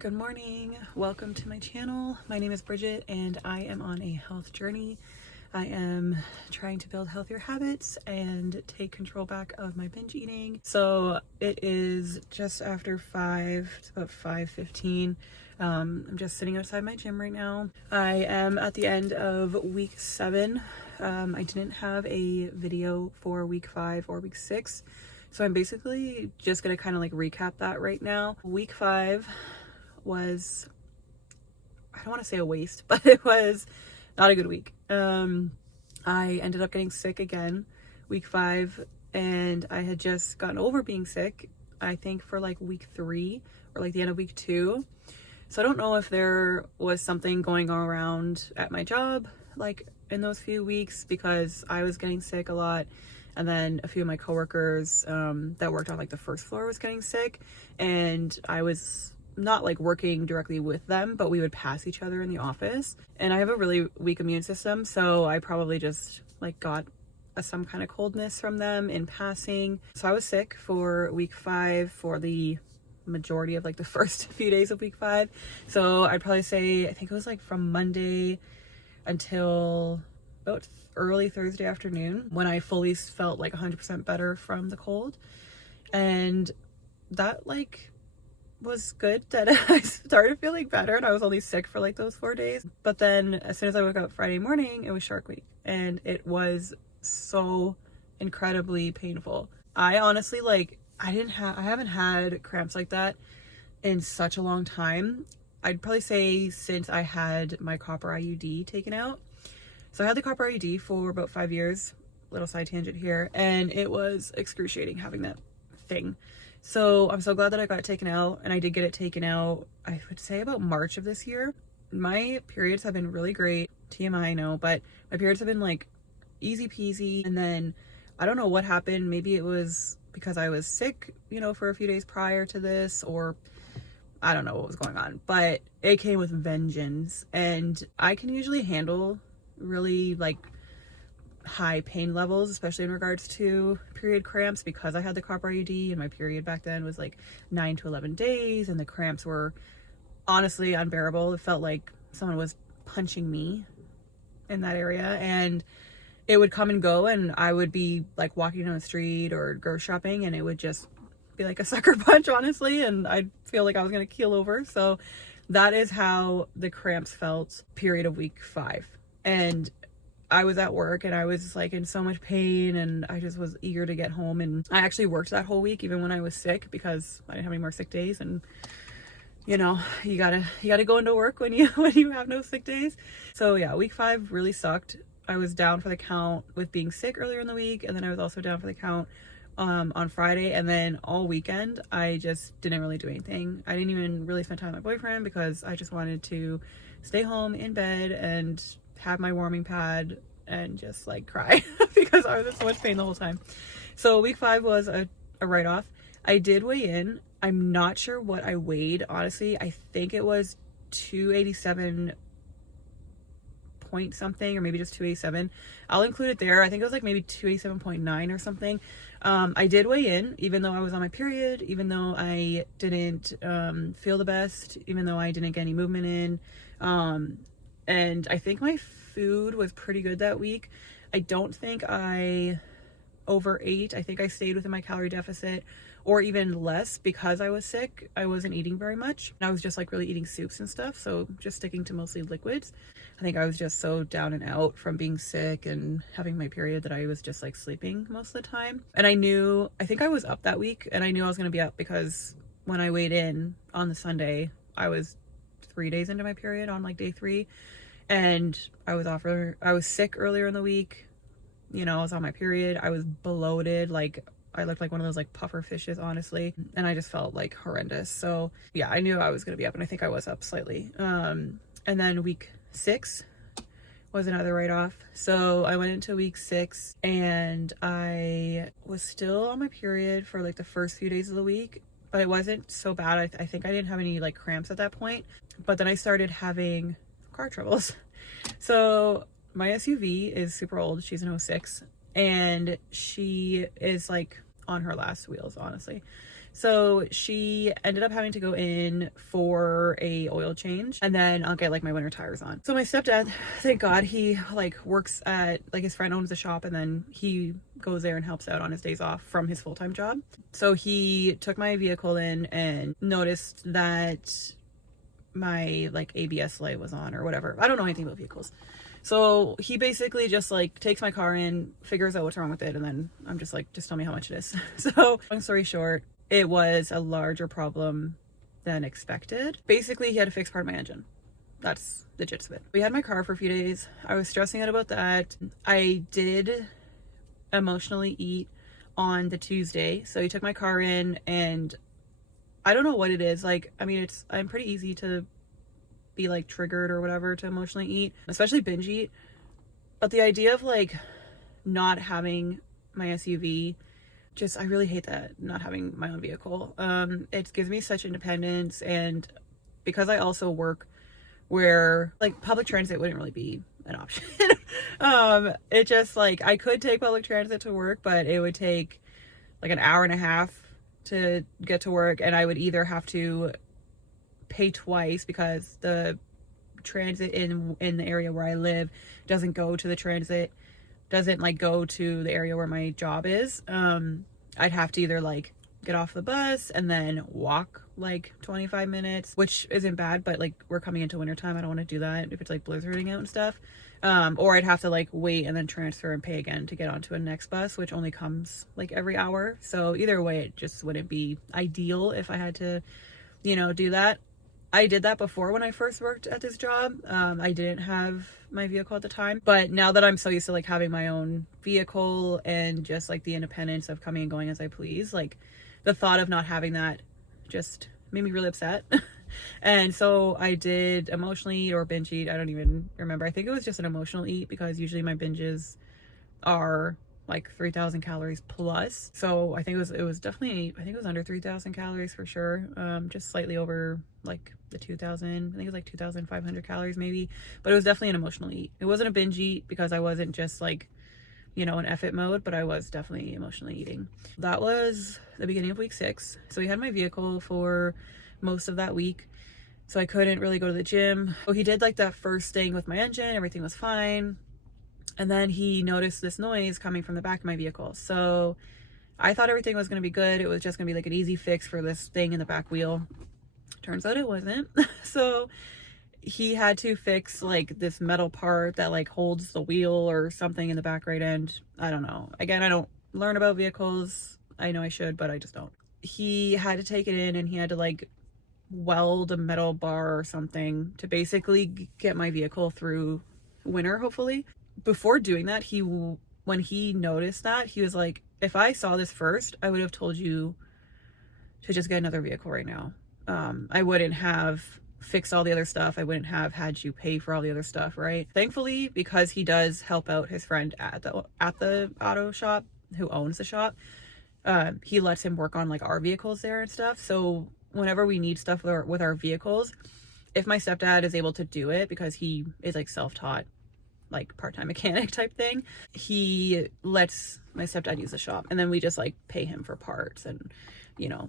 Good morning. Welcome to my channel. My name is Bridget and I am on a health journey. I am trying to build healthier habits and take control back of my binge eating. So it is just after 5, it's about 5:15. I'm just sitting outside my gym right now. I am at the end of week 7. I didn't have a video for week 5 or week 6. So I'm basically just gonna kind of like recap that right now. Week 5 was, I don't want to say a waste, but it was not a good week. I ended up getting sick again week 5, and I had just gotten over being sick, I think for like week 3 or like the end of week 2. So I don't know if there was something going on around at my job like in those few weeks, because I was getting sick a lot, and then a few of my coworkers that worked on like the first floor was getting sick, and I was not like working directly with them, but we would pass each other in the office. And I have a really weak immune system, so I probably just like got some kind of coldness from them in passing. So I was sick for week 5 for the majority of like the first few days of week 5. So I'd probably say, I think it was like from Monday until about early Thursday afternoon when I fully felt like 100% better from the cold. And that like was good that I started feeling better, and I was only sick for like those 4 days. But then as soon as I woke up Friday morning, it was Shark Week, and it was so incredibly painful. I honestly I haven't had cramps like that in such a long time. I'd probably say since I had my copper IUD taken out. So I had the copper IUD for about 5 years, little side tangent here, and it was excruciating having that thing. So I'm so glad that I got it taken out, and I did get it taken out, I would say about March of this year. My periods have been really great. TMI, I know, but my periods have been like easy peasy. And then I don't know what happened. Maybe it was because I was sick, for a few days prior to this, or I don't know what was going on, but it came with vengeance. And I can usually handle really like high pain levels, especially in regards to period cramps, because I had the copper IUD, and my period back then was like 9 to 11 days, and the cramps were honestly unbearable. It felt like someone was punching me in that area, and it would come and go, and I would be like walking down the street or grocery shopping, and it would just be like a sucker punch, honestly, and I'd feel like I was gonna keel over. So that is how the cramps felt period of week 5. And I was at work, and I was like in so much pain, and I just was eager to get home. And I actually worked that whole week even when I was sick, because I didn't have any more sick days. And you gotta go into work when you have no sick days. So yeah, week 5 really sucked. I was down for the count with being sick earlier in the week, and then I was also down for the count on Friday, and then all weekend I just didn't really do anything. I didn't even really spend time with my boyfriend, because I just wanted to stay home in bed and have my warming pad and just like cry because I was in so much pain the whole time. So week 5 was a write-off. I did weigh in. I'm not sure what I weighed, honestly. I think it was 287 point something, or maybe just 287. I'll include it there. I think it was like maybe 287.9 or something. I did weigh in, even though I was on my period, even though I didn't feel the best, even though I didn't get any movement in. And I think my food was pretty good that week. I don't think I overate. I think I stayed within my calorie deficit, or even less, because I was sick. I wasn't eating very much. I was just like really eating soups and stuff, so just sticking to mostly liquids. I think I was just so down and out from being sick and having my period that I was just like sleeping most of the time. And I think I was up that week, and I knew I was going to be up because when I weighed in on the Sunday, I was 3 days into my period on like day 3. And I was sick earlier in the week. I was on my period. I was bloated. Like I looked like one of those like puffer fishes, honestly. And I just felt like horrendous. So yeah, I knew I was going to be up, and I think I was up slightly. And then week 6 was another write-off. So I went into week 6, and I was still on my period for like the first few days of the week, but it wasn't so bad. I think I didn't have any like cramps at that point. But then I started having car troubles. So my SUV is super old. She's an '06, and she is like on her last wheels, honestly. So she ended up having to go in for a oil change, and then I'll get like my winter tires on. So my stepdad, thank God, he like works at, like, his friend owns the shop, and then he goes there and helps out on his days off from his full-time job. So he took my vehicle in and noticed that my like ABS light was on or whatever. I don't know anything about vehicles. So he basically just like takes my car in, figures out what's wrong with it, and then I'm just like, just tell me how much it is. So long story short, it was a larger problem than expected. Basically, he had to fix part of my engine. That's the gist of it. We had my car for a few days. I was stressing out about that. I did emotionally eat on the Tuesday. So he took my car in, and I don't know what it is. Like, I mean, I'm pretty easy to be like triggered or whatever to emotionally eat, especially binge eat. But the idea of like not having my SUV, I really hate that, not having my own vehicle. It gives me such independence, and because I also work where like public transit wouldn't really be an option. It just like, I could take public transit to work, but it would take like an hour and a half to get to work, and I would either have to pay twice because the transit in the area where I live doesn't go to the transit, doesn't like go to the area where my job is. I'd have to either like get off the bus and then walk like 25 minutes, which isn't bad, but like we're coming into wintertime, I don't want to do that if it's like blizzarding out and stuff. Or I'd have to like wait and then transfer and pay again to get onto a next bus, which only comes like every hour. So either way, it just wouldn't be ideal if I had to, do that. I did that before when I first worked at this job. I didn't have my vehicle at the time, but now that I'm so used to like having my own vehicle and just like the independence of coming and going as I please, like the thought of not having that just made me really upset. And so I did emotionally eat or binge eat. I don't even remember. I think it was just an emotional eat because usually my binges are like 3,000 calories plus. So I think it was definitely, I think it was under 3,000 calories for sure. Just slightly over like the 2,000, I think it was like 2,500 calories maybe, but it was definitely an emotional eat. It wasn't a binge eat because I wasn't just like, in F-it mode, but I was definitely emotionally eating. That was the beginning of week 6. So we had my vehicle for most of that week. So I couldn't really go to the gym. So he did like that first thing with my engine, everything was fine. And then he noticed this noise coming from the back of my vehicle. So I thought everything was going to be good. It was just going to be like an easy fix for this thing in the back wheel. Turns out it wasn't. So he had to fix like this metal part that like holds the wheel or something in the back right end. I don't know. Again, I don't learn about vehicles. I know I should, but I just don't. He had to take it in and he had to like weld a metal bar or something to basically get my vehicle through winter, hopefully. Before doing that, when he noticed that, he was like, if I saw this first, I would have told you to just get another vehicle right now. I wouldn't have fixed all the other stuff. I wouldn't have had you pay for all the other stuff, right? Thankfully, because he does help out his friend at the auto shop who owns the shop, he lets him work on like our vehicles there and stuff. So whenever we need stuff with our vehicles, if my stepdad is able to do it because he is like self-taught, like part-time mechanic type thing, he lets my stepdad use the shop, and then we just like pay him for parts and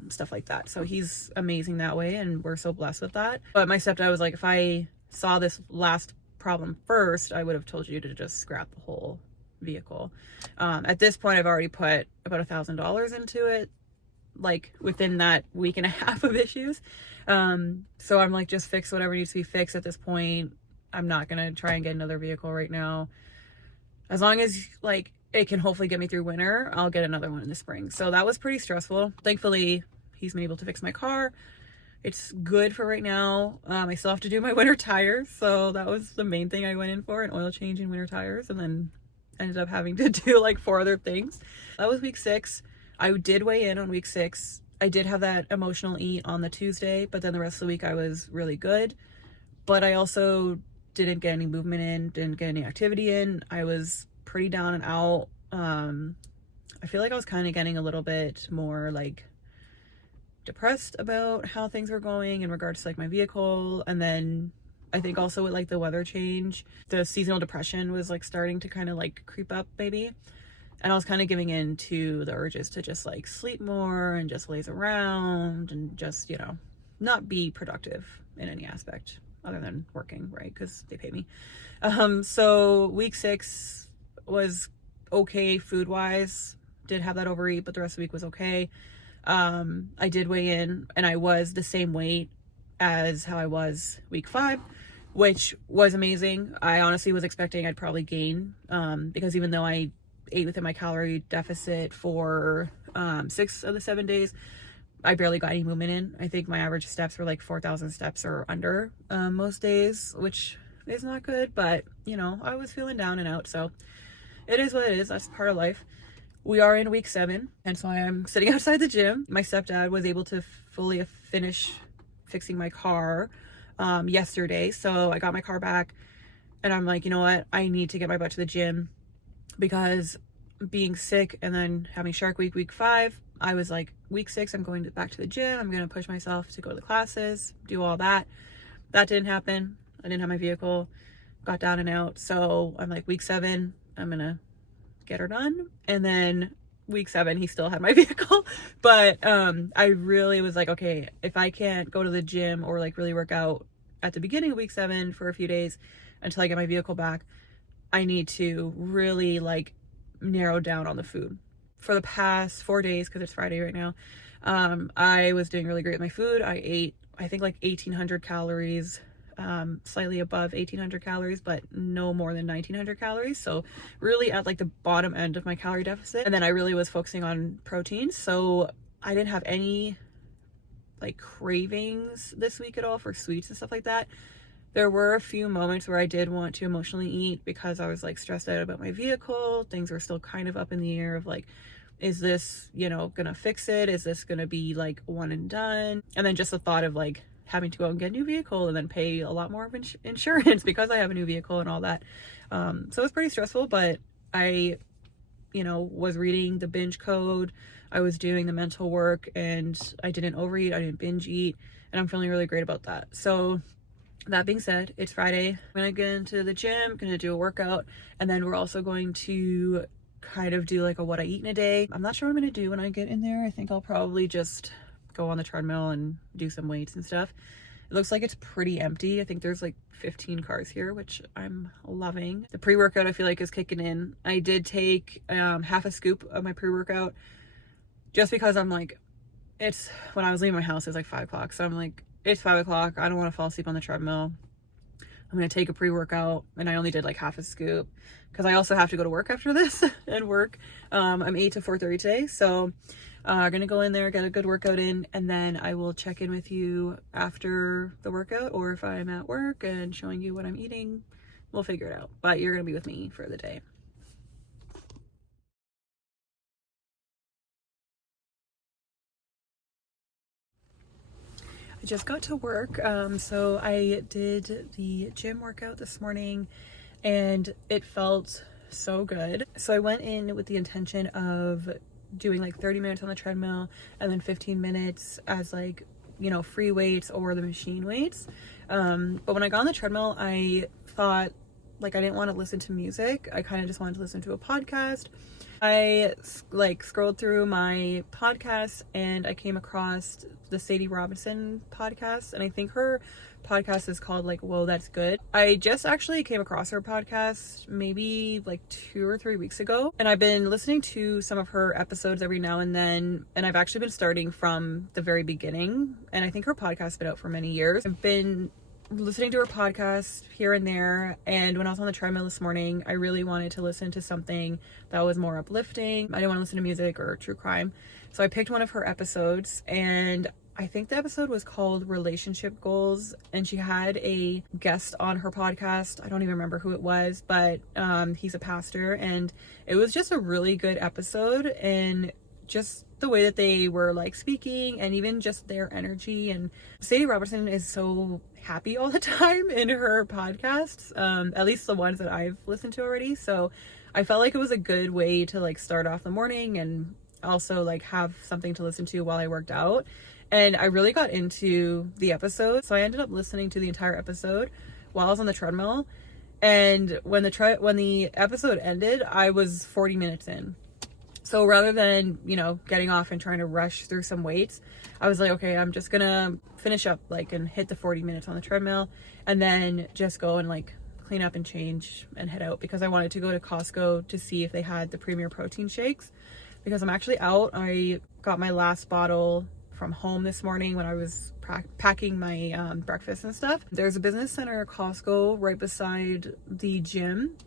stuff like that. So he's amazing that way, and we're so blessed with that. But my stepdad was like, if I saw this last problem first, I would have told you to just scrap the whole vehicle. At this point, I've already put about $1,000 into it, like within that week and a half of issues. So I'm like, just fix whatever needs to be fixed at this point. I'm not gonna try and get another vehicle right now. As long as like it can hopefully get me through winter, I'll get another one in the spring. So that was pretty stressful. Thankfully, he's been able to fix my car. It's good for right now. I still have to do my winter tires. So that was the main thing I went in for, an oil change and winter tires, and then ended up having to do like 4 other things. That was week 6. I did weigh in on week 6. I did have that emotional eat on the Tuesday, but then the rest of the week I was really good. But I also didn't get any movement in, didn't get any activity in. I was pretty down and out. I feel like I was kind of getting a little bit more like depressed about how things were going in regards to like my vehicle. And then I think also with like the weather change, the seasonal depression was like starting to kind of like creep up maybe. And I was kind of giving in to the urges to just like sleep more and just laze around and just, not be productive in any aspect other than working, right? Because they pay me. So week 6 was okay food wise. Did have that overeat, but the rest of the week was okay. I did weigh in and I was the same weight as how I was week 5, which was amazing. I honestly was expecting I'd probably gain, because even though I ate within my calorie deficit for 6 of the 7 days, I barely got any movement in. I think my average steps were like 4,000 steps or under most days, which is not good, but I was feeling down and out, so it is what it is. That's part of life. We are in week 7, and so I am sitting outside the gym. My stepdad was able to fully finish fixing my car yesterday, so I got my car back, and I'm like, you know what, I need to get my butt to the gym, because being sick and then having Shark Week, week 5, I was like, week 6, I'm going back to the gym. I'm going to push myself to go to the classes, do all that. That didn't happen. I didn't have my vehicle, got down and out. So I'm like, week 7, I'm going to get her done. And then week 7, he still had my vehicle. But I really was like, okay, if I can't go to the gym or like really work out at the beginning of week 7 for a few days until I get my vehicle back, I need to really like narrow down on the food. For the past 4 days, because it's Friday right now, I was doing really great with my food. I ate, I think, like 1,800 calories, slightly above 1,800 calories, but no more than 1,900 calories. So really at like the bottom end of my calorie deficit. And then I really was focusing on protein. So I didn't have any like cravings this week at all for sweets and stuff like that. There were a few moments where I did want to emotionally eat because I was like stressed out about my vehicle. Things were still kind of up in the air of like, is this, gonna fix it? Is this gonna be like one and done? And then just the thought of like having to go and get a new vehicle and then pay a lot more of insurance because I have a new vehicle and all that. So it was pretty stressful, but I, was reading the binge code. I was doing the mental work, and I didn't overeat. I didn't binge eat, and I'm feeling really great about that. So that being said, it's Friday. I'm gonna get into the gym, gonna do a workout, and then we're also going to kind of do like a what I eat in a day. I'm not sure what I'm gonna do when I get in there. I think I'll probably just go on the treadmill and do some weights and stuff. It looks like it's pretty empty. I think there's like 15 cars here, which I'm loving. The pre-workout I feel like is kicking in. I did take half a scoop of my pre-workout just because I'm like, when I was leaving my house, it was like 5 o'clock. So I'm like, it's 5 o'clock. I don't want to fall asleep on the treadmill. I'm going to take a pre-workout, and I only did like half a scoop because I also have to go to work after this and work. I'm 8 to 4:30 today. So I'm going to go in there, get a good workout in, and then I will check in with you after the workout, or if I'm at work and showing you what I'm eating, we'll figure it out. But you're going to be with me for the day. I just got to work, so I did the gym workout this morning, and it felt so good. So I went in with the intention of doing like 30 minutes on the treadmill and then 15 minutes as like, free weights or the machine weights. But when I got on the treadmill, I thought like I didn't want to listen to music. I kind of just wanted to listen to a podcast. I like scrolled through my podcasts and I came across the Sadie Robinson podcast, and I think her podcast is called like Whoa, That's Good. I just actually came across her podcast maybe like 2 or 3 weeks ago, and I've been listening to some of her episodes every now and then, and I've actually been starting from the very beginning, and I think her podcast's been out for many years. I've been listening to her podcast here and there, and when I was on the treadmill this morning, I really wanted to listen to something that was more uplifting. I didn't want to listen to music or true crime, so I picked one of her episodes, and I think the episode was called Relationship Goals, and she had a guest on her podcast. I don't even remember who it was, but he's a pastor, and it was just a really good episode, and just the way that they were like speaking, and even just their energy. And Sadie Robertson is so happy all the time in her podcasts, at least the ones that I've listened to already. So I felt like it was a good way to like start off the morning and also like have something to listen to while I worked out. And I really got into the episode, so I ended up listening to the entire episode while I was on the treadmill. And when the episode ended, I was 40 minutes in. So rather than, you know, getting off and trying to rush through some weights, I was like, okay, I'm just gonna finish up like and hit the 40 minutes on the treadmill and then just go and like clean up and change and head out, because I wanted to go to Costco to see if they had the Premier protein shakes, because I'm actually out. I got my last bottle from home this morning when I was packing my breakfast and stuff. There's a business center, Costco, right beside the gym.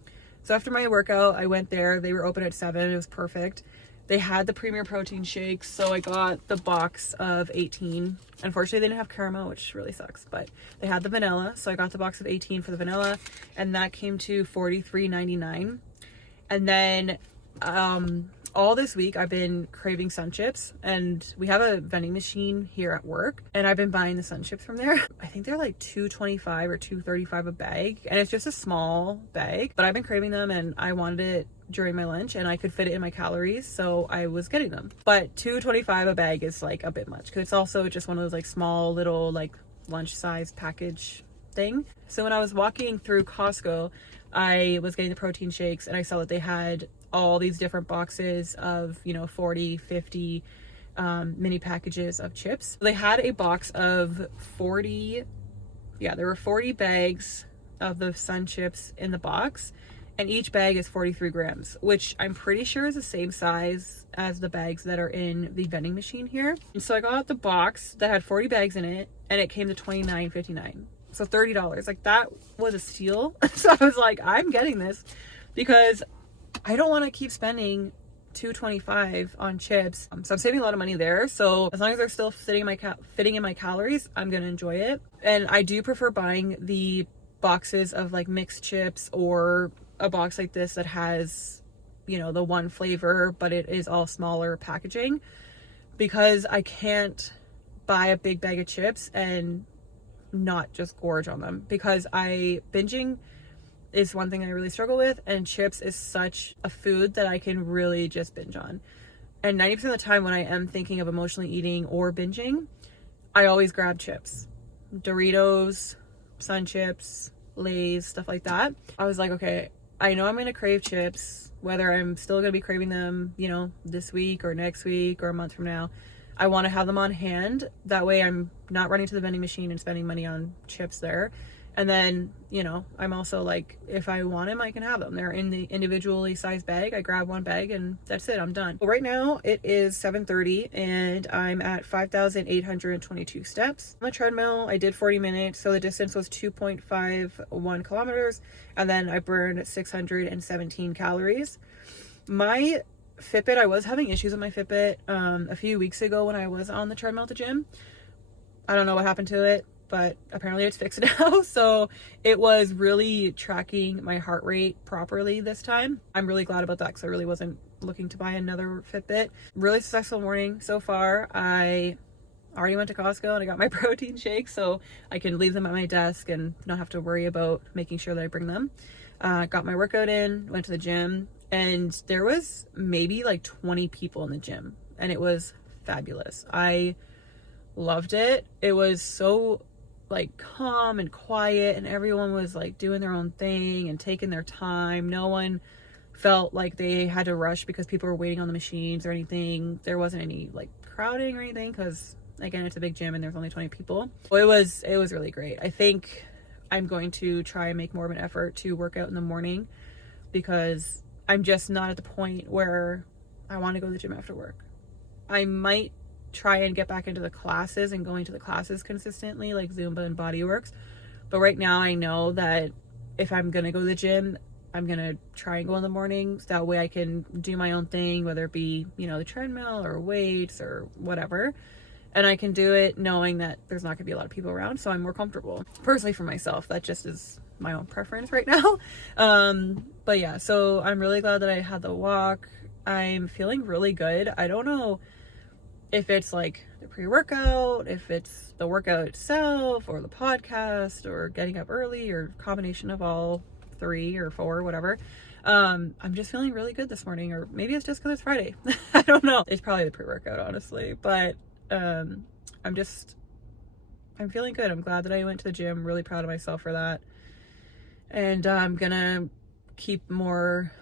So after my workout, I went there. They were open at 7. It was perfect. They had the Premier protein shakes, so I got the box of 18. Unfortunately, they didn't have caramel, which really sucks, but they had the vanilla, so I got the box of 18 for the vanilla, and that came to $43.99. And then all this week I've been craving sun chips, and we have a vending machine here at work, and I've been buying the sun chips from there. I think they're like $2.25 or $2.35 a bag, and it's just a small bag, but I've been craving them and I wanted it during my lunch and I could fit it in my calories, so I was getting them. But $2.25 a bag is like a bit much, because it's also just one of those like small little like lunch size package thing. So when I was walking through Costco, I was getting the protein shakes and I saw that they had all these different boxes of, you know, 40, 50 mini packages of chips. They had a box of 40, there were 40 bags of the sun chips in the box, and each bag is 43 grams, which I'm pretty sure is the same size as the bags that are in the vending machine here. And so I got the box that had 40 bags in it, and it came to $29.59. So $30. Like, that was a steal. So I was like, I'm getting this, because I don't want to keep spending $2.25 on chips. So I'm saving a lot of money there. So as long as they're still fitting in my calories, I'm going to enjoy it. And I do prefer buying the boxes of like mixed chips, or a box like this that has, you know, the one flavor, but it is all smaller packaging, because I can't buy a big bag of chips and not just gorge on them, because binging is one thing I really struggle with, and chips is such a food that I can really just binge on. And 90% of the time when I am thinking of emotionally eating or binging, I always grab chips. Doritos, Sun Chips, Lay's, stuff like that. I was like, okay, I know I'm going to crave chips, whether I'm still going to be craving them, you know, this week or next week or a month from now. I want to have them on hand. That way I'm not running to the vending machine and spending money on chips there. And then, you know, I'm also like, if I want them, I can have them. They're in the individually sized bag. I grab one bag and that's it. I'm done. Well, right now it is 7:30 and I'm at 5,822 steps. On the treadmill, I did 40 minutes. So the distance was 2.51 kilometers. And then I burned 617 calories. My Fitbit, I was having issues with my Fitbit a few weeks ago when I was on the treadmill at the gym. I don't know what happened to it, but apparently it's fixed now. So it was really tracking my heart rate properly this time. I'm really glad about that, because I really wasn't looking to buy another Fitbit. Really successful morning so far. I already went to Costco and I got my protein shakes, so I can leave them at my desk and not have to worry about making sure that I bring them. Got my workout in, went to the gym, and there was maybe like 20 people in the gym, and it was fabulous. I loved it. It was so like calm and quiet, and everyone was like doing their own thing and taking their time. No one felt like they had to rush because people were waiting on the machines or anything. There wasn't any like crowding or anything, because again, it's a big gym and there's only 20 people. It was really great. I think I'm going to try and make more of an effort to work out in the morning, because I'm just not at the point where I want to go to the gym after work. I might try and get back into the classes and going to the classes consistently, like Zumba and Bodyworks. But right now I know that if I'm going to go to the gym, I'm going to try and go in the mornings. That way I can do my own thing, whether it be, you know, the treadmill or weights or whatever. And I can do it knowing that there's not going to be a lot of people around, so I'm more comfortable. Personally, for myself, that just is my own preference right now. But yeah, so I'm really glad that I had the walk. I'm feeling really good. I don't know if it's like the pre-workout, if it's the workout itself, or the podcast, or getting up early, or combination of all 3 or 4, whatever. I'm just feeling really good this morning, or maybe it's just because it's Friday. I don't know. It's probably the pre-workout, honestly, but I'm feeling good. I'm glad that I went to the gym. Really proud of myself for that. And I'm gonna keep more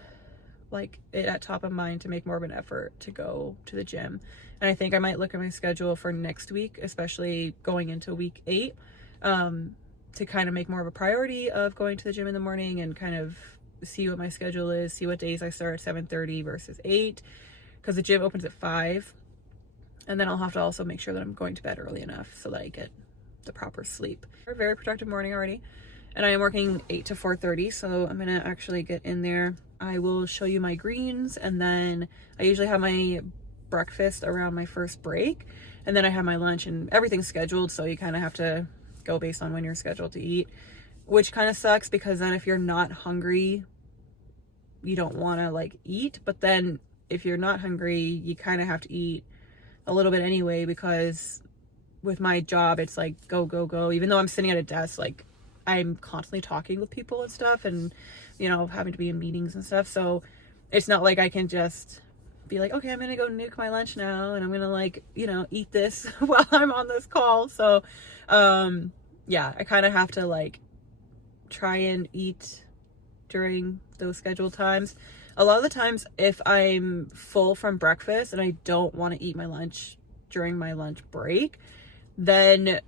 like it at top of mind to make more of an effort to go to the gym. And I think I might look at my schedule for next week, especially going into week 8, to kind of make more of a priority of going to the gym in the morning and kind of see what my schedule is, see what days I start at 7:30 versus 8, because the gym opens at 5. And then I'll have to also make sure that I'm going to bed early enough so that I get the proper sleep. A very productive morning already. And I am working 8 to 4:30, so I'm gonna actually get in there. I will show you my greens, and then I usually have my breakfast around my first break, and then I have my lunch, and everything's scheduled, so you kind of have to go based on when you're scheduled to eat, which kind of sucks because then if you're not hungry, you don't want to like eat, but then if you're not hungry, you kind of have to eat a little bit anyway, because with my job, it's like go, go, go. Even though I'm sitting at a desk, like I'm constantly talking with people and stuff, and you know, having to be in meetings and stuff. So it's not like I can just be like, okay, I'm gonna go nuke my lunch now and I'm gonna like, you know, eat this while I'm on this call. So yeah, I kind of have to like try and eat during those scheduled times. A lot of the times if I'm full from breakfast and I don't want to eat my lunch during my lunch break, then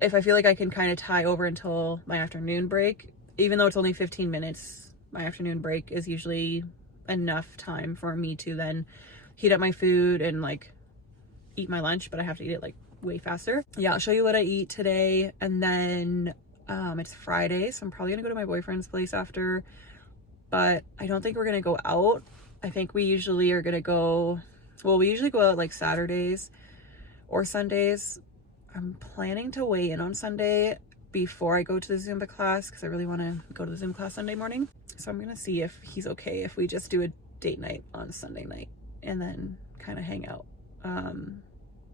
if I feel like I can kind of tie over until my afternoon break, even though it's only 15 minutes, my afternoon break is usually enough time for me to then heat up my food and like eat my lunch, but I have to eat it like way faster. Yeah, I'll show you what I eat today. And then it's Friday, so I'm probably gonna go to my boyfriend's place after, but I don't think we're gonna go out. I think we usually are gonna go, well, we usually go out like Saturdays or Sundays. I'm planning to weigh in on Sunday before I go to the Zumba class because I really want to go to the Zumba class Sunday morning. So I'm gonna see if he's okay if we just do a date night on Sunday night and then kind of hang out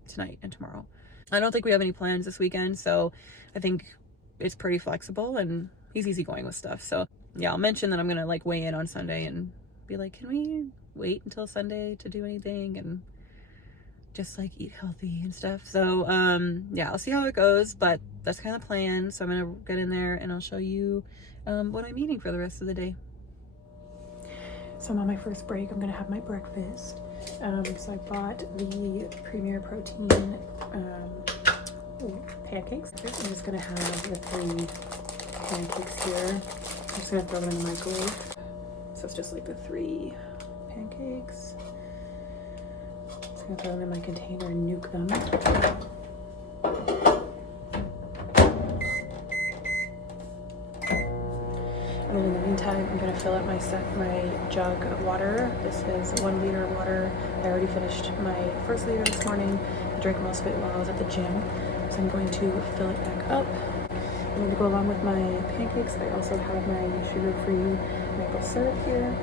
tonight and tomorrow. I don't think we have any plans this weekend, so I think it's pretty flexible and he's easygoing with stuff. So yeah, I'll mention that I'm gonna like weigh in on Sunday and be like, can we wait until Sunday to do anything and just like eat healthy and stuff. So yeah, I'll see how it goes, but that's kind of the plan. So I'm gonna get in there and I'll show you what I'm eating for the rest of the day. So I'm on my first break. I'm gonna have my breakfast. So I bought the Premier Protein pancakes. I'm just gonna have the 3 pancakes here. I'm just gonna throw them in the microwave. So it's just like the 3 pancakes. I'm gonna throw them in my container and nuke them. And then in the meantime, I'm gonna fill up my jug of water. This is 1 liter of water. I already finished my first liter this morning. I drank most of it while I was at the gym. So I'm going to fill it back up. I'm gonna go along with my pancakes. I also have my sugar-free maple syrup here.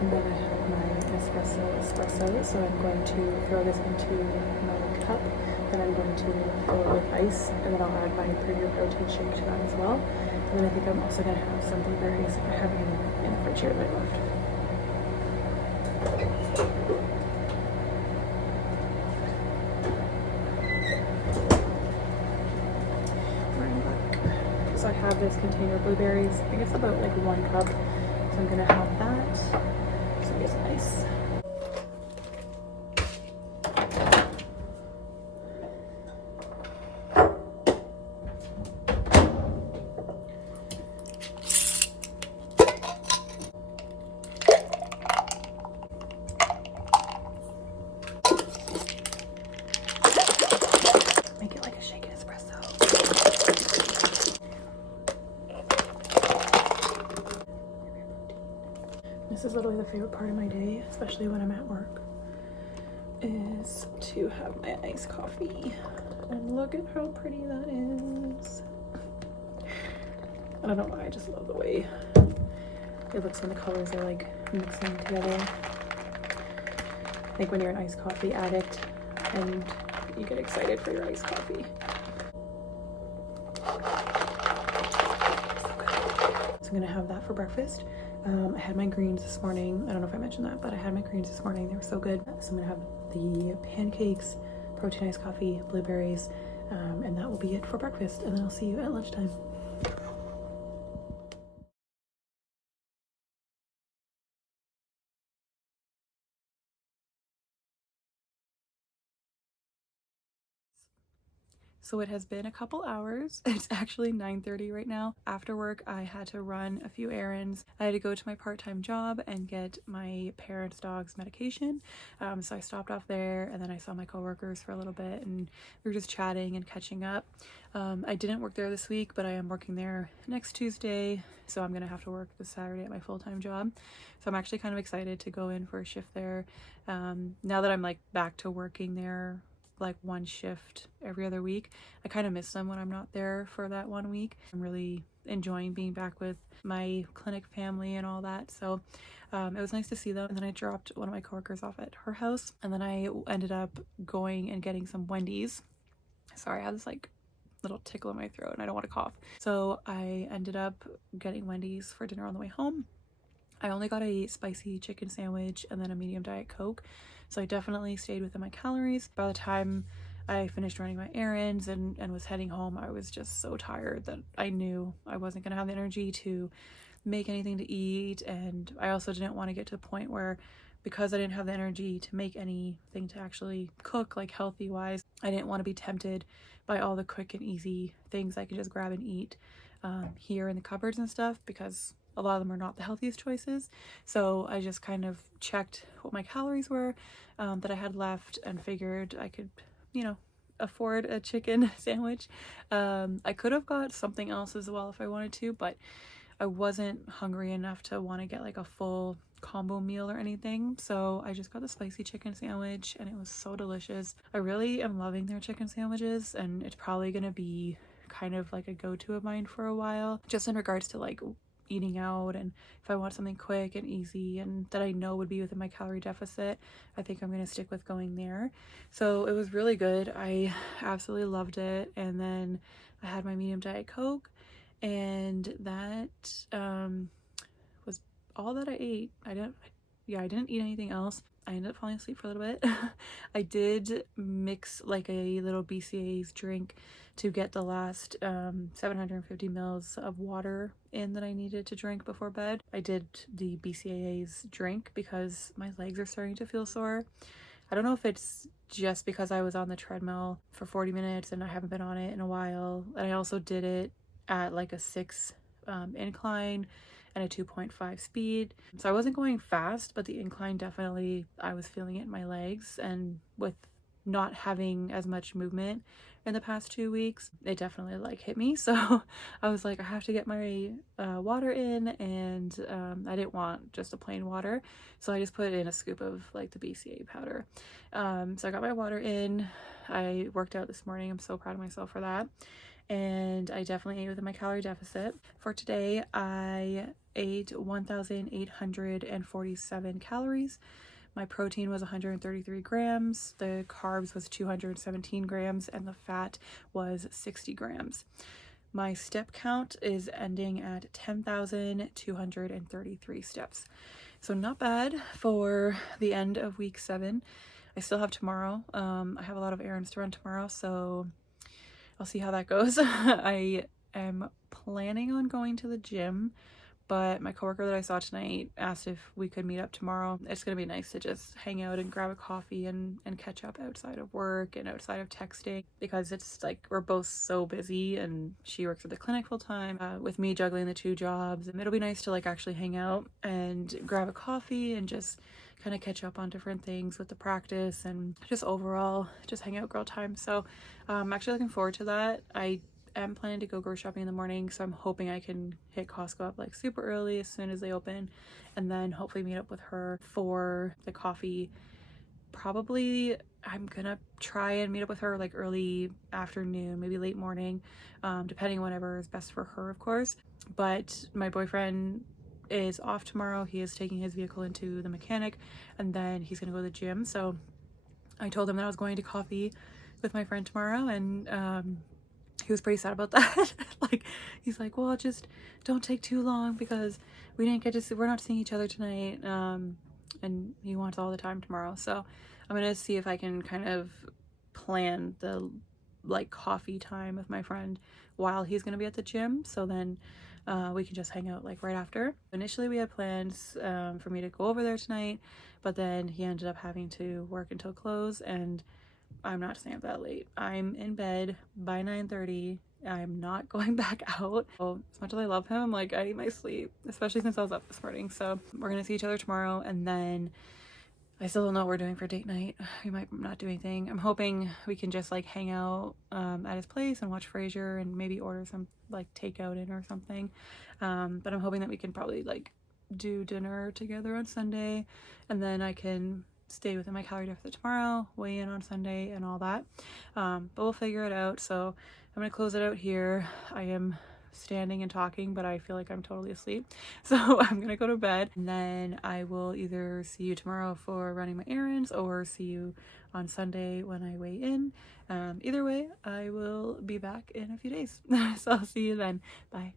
And then I have my espresso. So I'm going to throw this into my cup. Then I'm going to fill it with ice. And then I'll add my Premier Protein shake to that as well. And then I think I'm also going to have some blueberries if I have any in the fridge here that I left. So I have this container of blueberries. I think it's about like 1 cup. So I'm going to have that. So it's nice. Make it like a shaken espresso. This is literally the favorite part of my day, especially when I'm at work, is to have my iced coffee. And look at how pretty that is. I don't know why, I just love the way it looks when the colors are like mixing together. I think when you're an iced coffee addict and you get excited for your iced coffee. So I'm gonna have that for breakfast. I had my greens this morning. I don't know if I mentioned that, but I had my greens this morning. They were so good. So I'm gonna have the pancakes, protein iced coffee, blueberries, and that will be it for breakfast. And then I'll see you at lunchtime. So it has been a couple hours. It's actually 9:30 right now. After work, I had to run a few errands. I had to go to my part-time job and get my parents' dog's medication. So I stopped off there, and then I saw my coworkers for a little bit, and we were just chatting and catching up. I didn't work there this week, but I am working there next Tuesday, so I'm gonna have to work this Saturday at my full-time job. So I'm actually kind of excited to go in for a shift there. Now that I'm like back to working there like one shift every other week, I kind of miss them when I'm not there for that 1 week. I'm really enjoying being back with my clinic family and all that. So it was nice to see them. And then I dropped one of my coworkers off at her house, and then I ended up going and getting some Wendy's. Sorry, I have this like little tickle in my throat and I don't want to cough. So I ended up getting Wendy's for dinner on the way home. I only got a spicy chicken sandwich and then a medium Diet Coke. So I definitely stayed within my calories. By the time I finished running my errands and was heading home, I was just so tired that I knew I wasn't going to have the energy to make anything to eat. And I also didn't want to get to the point where, because I didn't have the energy to make anything to actually cook, like healthy wise, I didn't want to be tempted by all the quick and easy things I could just grab and eat here in the cupboards and stuff, because a lot of them are not the healthiest choices. So I just kind of checked what my calories were that I had left and figured I could, you know, afford a chicken sandwich. I could have got something else as well if I wanted to, but I wasn't hungry enough to want to get like a full combo meal or anything. So I just got the spicy chicken sandwich and it was so delicious. I really am loving their chicken sandwiches, and it's probably going to be kind of like a go-to of mine for a while, just in regards to like eating out, and if I want something quick and easy and that I know would be within my calorie deficit, I think I'm going to stick with going there. So it was really good. I absolutely loved it. And then I had my medium Diet Coke, and that was all that I ate. I didn't eat anything else. I ended up falling asleep for a little bit. I did mix like a little BCAA's drink to get the last 750 mils of water in that I needed to drink before bed. I did the BCAA's drink because my legs are starting to feel sore. I don't know if it's just because I was on the treadmill for 40 minutes and I haven't been on it in a while. And I also did it at like a 6 incline and a 2.5 speed. So I wasn't going fast, but the incline definitely, I was feeling it in my legs. And with not having as much movement in the past 2 weeks, it definitely like hit me. So I was like, I have to get my water in, and I didn't want just a plain water. So I just put in a scoop of like the BCAA powder. So I got my water in. I worked out this morning. I'm so proud of myself for that. And I definitely ate within my calorie deficit. For today, I ate 1,847 calories. My protein was 133 grams, the carbs was 217 grams, and the fat was 60 grams. My step count is ending at 10,233 steps. So not bad for the end of week 7. I still have tomorrow. I have a lot of errands to run tomorrow, so I'll see how that goes. I am planning on going to the gym, but my coworker that I saw tonight asked if we could meet up tomorrow. It's gonna be nice to just hang out and grab a coffee and catch up outside of work and outside of texting, because it's like we're both so busy, and she works at the clinic full time with me juggling the 2 jobs. And it'll be nice to like actually hang out and grab a coffee and just kind of catch up on different things with the practice and just overall just hang out girl time. So I'm actually looking forward to that. I am planning to go grocery shopping in the morning, so I'm hoping I can hit Costco up like super early as soon as they open, and then hopefully meet up with her for the coffee. Probably I'm gonna try and meet up with her like early afternoon, maybe late morning, depending on whatever is best for her, of course. But my boyfriend is off tomorrow. He is taking his vehicle into the mechanic, and then he's gonna go to the gym. So I told him that I was going to coffee with my friend tomorrow, and he was pretty sad about that. Like, he's like, well, just don't take too long because we didn't get to see, we're not seeing each other tonight. And he wants all the time tomorrow. So I'm gonna see if I can kind of plan the like coffee time with my friend while he's gonna be at the gym. So then we can just hang out like right after. Initially we had plans for me to go over there tonight, but then he ended up having to work until close, and I'm not staying up that late. I'm in bed by 9:30. I'm not going back out. So as much as I love him, like, I need my sleep, especially since I was up this morning. So we're gonna see each other tomorrow, and then I still don't know what we're doing for date night. We might not do anything. I'm hoping we can just like hang out at his place and watch Frasier and maybe order some like takeout in or something. But I'm hoping that we can probably like do dinner together on Sunday, and then I can stay within my calorie deficit tomorrow, weigh in on Sunday and all that. But we'll figure it out. So I'm gonna close it out here. I am standing and talking, but I feel like I'm totally asleep. So I'm gonna go to bed, and then I will either see you tomorrow for running my errands or see you on Sunday when I weigh in. Either way, I will be back in a few days. So I'll see you then. Bye.